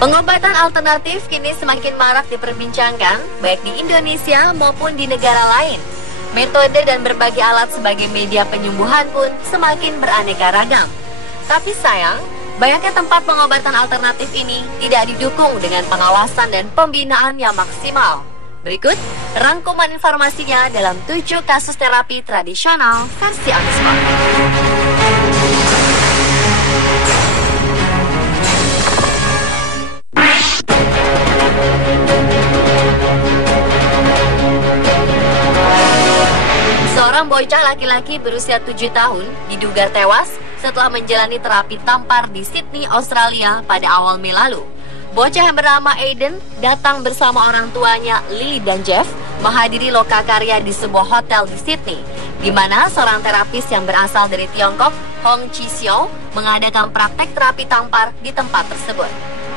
Pengobatan alternatif kini semakin marak diperbincangkan, baik di Indonesia maupun di negara lain. Metode dan berbagai alat sebagai media penyembuhan pun semakin beraneka ragam. Tapi sayang, banyaknya tempat pengobatan alternatif ini tidak didukung dengan pengawasan dan pembinaan yang maksimal. Berikut rangkuman informasinya dalam 7 kasus terapi tradisional versi Oxford. Seorang bocah laki-laki berusia 7 tahun diduga tewas setelah menjalani terapi tampar di Sydney, Australia pada awal Mei lalu. Bocah yang bernama Aiden datang bersama orang tuanya Lily dan Jeff menghadiri lokakarya di sebuah hotel di Sydney, di mana seorang terapis yang berasal dari Tiongkok, Hong Chi Xiao, mengadakan praktek terapi tampar di tempat tersebut.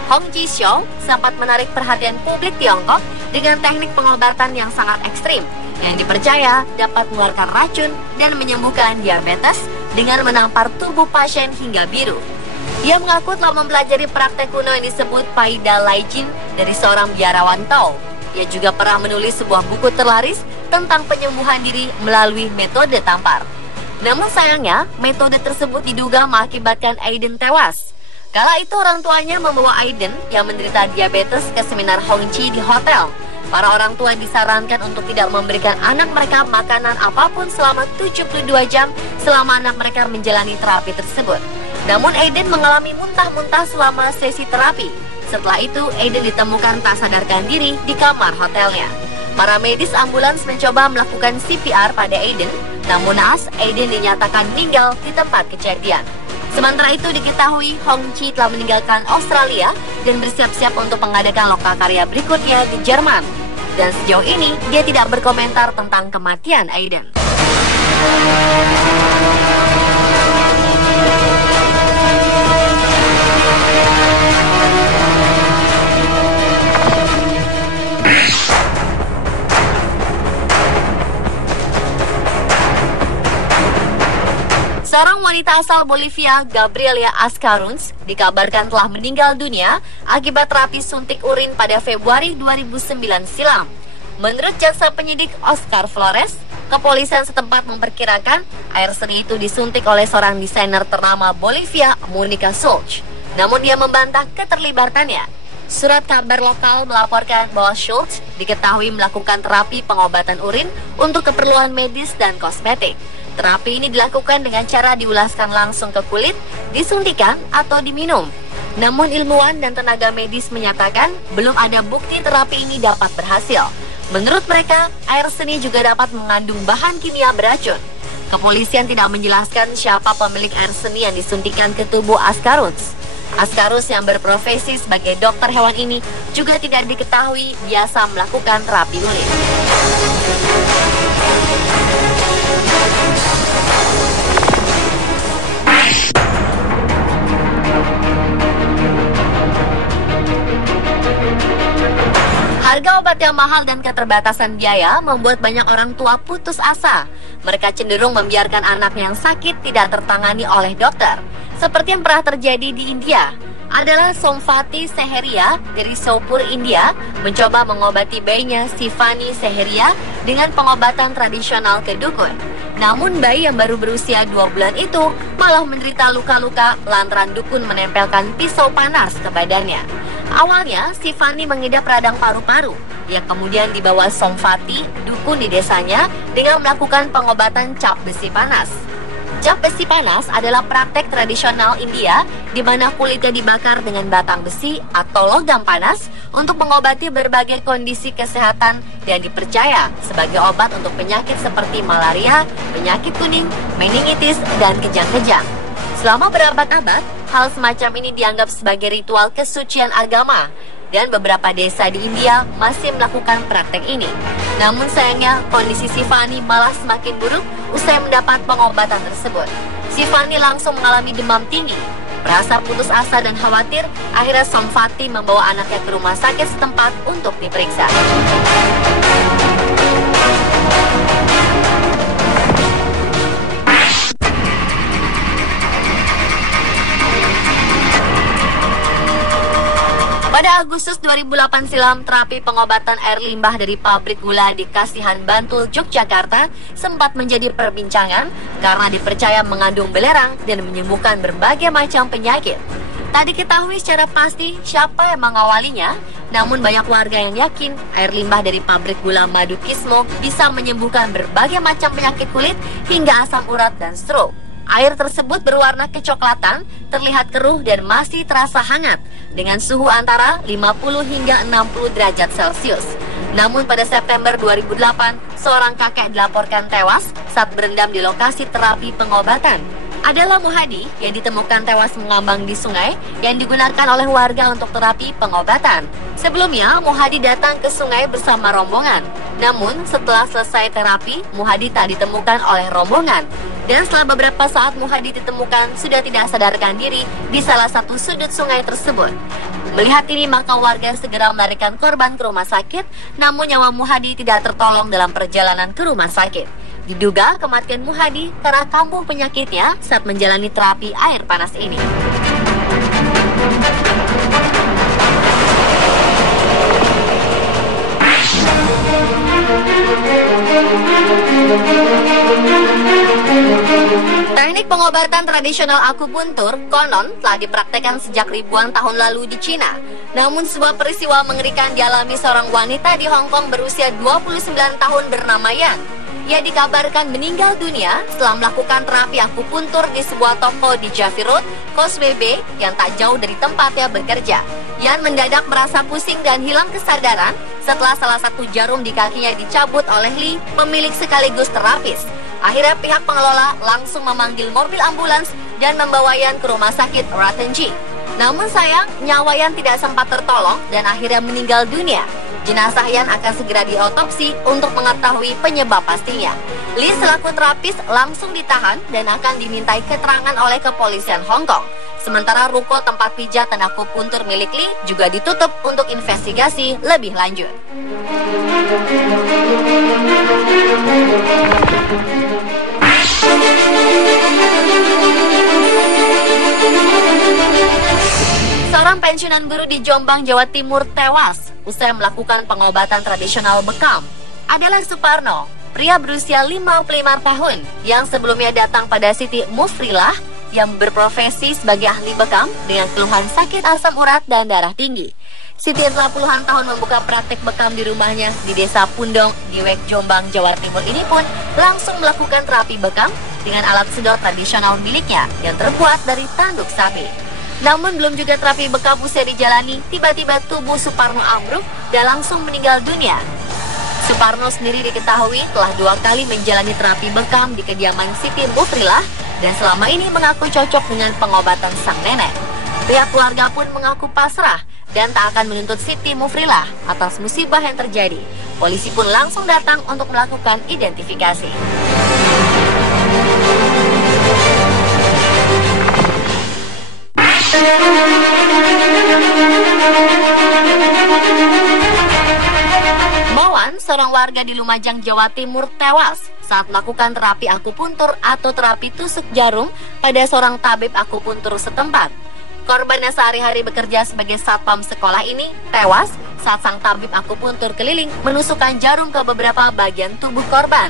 Hong Chi Xiao sempat menarik perhatian publik Tiongkok dengan teknik pengobatan yang sangat ekstrim, yang dipercaya dapat mengeluarkan racun dan menyembuhkan diabetes dengan menampar tubuh pasien hingga biru. Dia mengaku telah mempelajari praktek kuno yang disebut Paida Laijin dari seorang biarawan Tao. Ia juga pernah menulis sebuah buku terlaris tentang penyembuhan diri melalui metode tampar. Namun sayangnya, metode tersebut diduga mengakibatkan Aiden tewas. Kala itu orang tuanya membawa Aiden yang menderita diabetes ke seminar Hong Chi di hotel. Para orang tua disarankan untuk tidak memberikan anak mereka makanan apapun selama 72 jam selama anak mereka menjalani terapi tersebut. Namun Aiden mengalami muntah-muntah selama sesi terapi. Setelah itu, Aiden ditemukan tak sadarkan diri di kamar hotelnya. Para medis ambulans mencoba melakukan CPR pada Aiden, namun naas Aiden dinyatakan meninggal di tempat kejadian. Sementara itu diketahui Hong Chi telah meninggalkan Australia dan bersiap-siap untuk mengadakan lokakarya berikutnya di Jerman. Dan sejauh ini dia tidak berkomentar tentang kematian Aiden. Seorang wanita asal Bolivia, Gabriela Ascaruns, dikabarkan telah meninggal dunia akibat terapi suntik urin pada Februari 2009 silam. Menurut jaksa penyidik Oscar Flores, kepolisian setempat memperkirakan air seni itu disuntik oleh seorang desainer ternama Bolivia, Monica Schultz. Namun dia membantah keterlibatannya. Surat kabar lokal melaporkan bahwa Schultz diketahui melakukan terapi pengobatan urin untuk keperluan medis dan kosmetik. Terapi ini dilakukan dengan cara diulaskan langsung ke kulit, disuntikan, atau diminum. Namun ilmuwan dan tenaga medis menyatakan belum ada bukti terapi ini dapat berhasil. Menurut mereka, air seni juga dapat mengandung bahan kimia beracun. Kepolisian tidak menjelaskan siapa pemilik air seni yang disuntikan ke tubuh Ascaruns. Ascaruns yang berprofesi sebagai dokter hewan ini juga tidak diketahui biasa melakukan terapi urin. Harga obat yang mahal dan keterbatasan biaya membuat banyak orang tua putus asa. Mereka cenderung membiarkan anak yang sakit tidak tertangani oleh dokter. Seperti yang pernah terjadi di India, adalah Somvati Seheria dari Sopur, India, mencoba mengobati bayinya Sifani Seheria dengan pengobatan tradisional ke dukun. Namun bayi yang baru berusia 2 bulan itu malah menderita luka-luka lantaran dukun menempelkan pisau panas ke badannya. Awalnya, Sifani mengidap radang paru-paru. Ia kemudian dibawa Somvati, dukun di desanya, dengan melakukan pengobatan cap besi panas. Cap besi panas adalah praktek tradisional India di mana kulitnya dibakar dengan batang besi atau logam panas untuk mengobati berbagai kondisi kesehatan dan dipercaya sebagai obat untuk penyakit seperti malaria, penyakit kuning, meningitis, dan kejang-kejang. Selama berabad-abad, hal semacam ini dianggap sebagai ritual kesucian agama dan beberapa desa di India masih melakukan praktek ini. Namun sayangnya, kondisi Sifani malah semakin buruk usai mendapat pengobatan tersebut. Sifani langsung mengalami demam tinggi. Merasa putus asa dan khawatir, akhirnya Somvati membawa anaknya ke rumah sakit setempat untuk diperiksa. Pada Agustus 2008 silam, terapi pengobatan air limbah dari pabrik gula di Kasihan, Bantul, Yogyakarta sempat menjadi perbincangan karena dipercaya mengandung belerang dan menyembuhkan berbagai macam penyakit. Tak diketahui secara pasti siapa yang mengawalinya, namun banyak warga yang yakin air limbah dari pabrik gula Madu Kismo bisa menyembuhkan berbagai macam penyakit kulit hingga asam urat dan stroke. Air tersebut berwarna kecoklatan, terlihat keruh dan masih terasa hangat dengan suhu antara 50 hingga 60 derajat Celcius. Namun pada September 2008, seorang kakek dilaporkan tewas saat berendam di lokasi terapi pengobatan. Adalah Muhadi yang ditemukan tewas mengambang di sungai yang digunakan oleh warga untuk terapi pengobatan. Sebelumnya, Muhadi datang ke sungai bersama rombongan. Namun, setelah selesai terapi, Muhadi tak ditemukan oleh rombongan. Dan setelah beberapa saat Muhadi ditemukan sudah tidak sadarkan diri di salah satu sudut sungai tersebut. Melihat ini maka warga segera melarikan korban ke rumah sakit, namun nyawa Muhadi tidak tertolong dalam perjalanan ke rumah sakit. Diduga kematian Muhadi karena kambuh penyakitnya saat menjalani terapi air panas ini. Teknik pengobatan tradisional akupuntur konon telah dipraktekkan sejak ribuan tahun lalu di Cina. Namun sebuah peristiwa mengerikan dialami seorang wanita di Hong Kong berusia 29 tahun bernama Yan. Ia dikabarkan meninggal dunia setelah melakukan terapi akupuntur di sebuah toko di Javi Road, Causeway Bay yang tak jauh dari tempatnya bekerja. Yan mendadak merasa pusing dan hilang kesadaran setelah salah satu jarum di kakinya dicabut oleh Lee, pemilik sekaligus terapis. Akhirnya pihak pengelola langsung memanggil mobil ambulans dan membawa Yan ke rumah sakit Rathenji. Namun sayang, nyawa Yan tidak sempat tertolong dan akhirnya meninggal dunia. Jenazah Yan akan segera diotopsi untuk mengetahui penyebab pastinya. Lee selaku terapis langsung ditahan dan akan dimintai keterangan oleh kepolisian Hong Kong. Sementara ruko tempat pijat dan akupuntur milik Lee juga ditutup untuk investigasi lebih lanjut. Seorang pensiunan guru di Jombang, Jawa Timur tewas usai melakukan pengobatan tradisional bekam. Adalah Suparno, pria berusia 55 tahun yang sebelumnya datang pada Siti Mufrilah yang berprofesi sebagai ahli bekam dengan keluhan sakit asam urat dan darah tinggi. Siti yang telah puluhan tahun membuka praktek bekam di rumahnya di Desa Pundong, Diwek, Jombang, Jawa Timur ini pun langsung melakukan terapi bekam dengan alat sedot tradisional miliknya yang terbuat dari tanduk sapi. Namun belum juga terapi bekam usai dijalani, tiba-tiba tubuh Suparno ambruk dan langsung meninggal dunia. Suparno sendiri diketahui telah 2 kali menjalani terapi bekam di kediaman Siti Mufrilah dan selama ini mengaku cocok dengan pengobatan sang nenek. Pihak keluarga pun mengaku pasrah dan tak akan menuntut Siti Mufrilah atas musibah yang terjadi. Polisi pun langsung datang untuk melakukan identifikasi. Mawan, seorang warga di Lumajang, Jawa Timur tewas saat melakukan terapi akupuntur atau terapi tusuk jarum pada seorang tabib akupuntur setempat. Korban yang sehari-hari bekerja sebagai satpam sekolah ini tewas saat sang tabib akupuntur keliling menusukkan jarum ke beberapa bagian tubuh korban.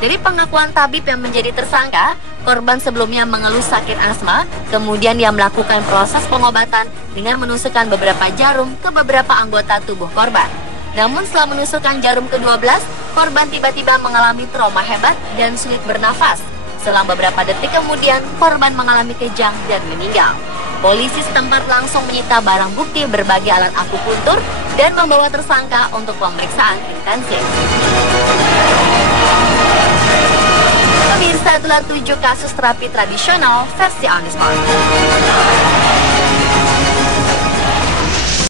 Dari pengakuan tabib yang menjadi tersangka, korban sebelumnya mengeluh sakit asma, kemudian ia melakukan proses pengobatan dengan menusukkan beberapa jarum ke beberapa anggota tubuh korban. Namun setelah menusukkan jarum ke-12, korban tiba-tiba mengalami trauma hebat dan sulit bernafas. Selang beberapa detik kemudian, korban mengalami kejang dan meninggal. Polisi setempat langsung menyita barang bukti berbagai alat akupuntur dan membawa tersangka untuk pemeriksaan intensif. Pemirsa, itulah 7 kasus terapi tradisional versi On The Spot.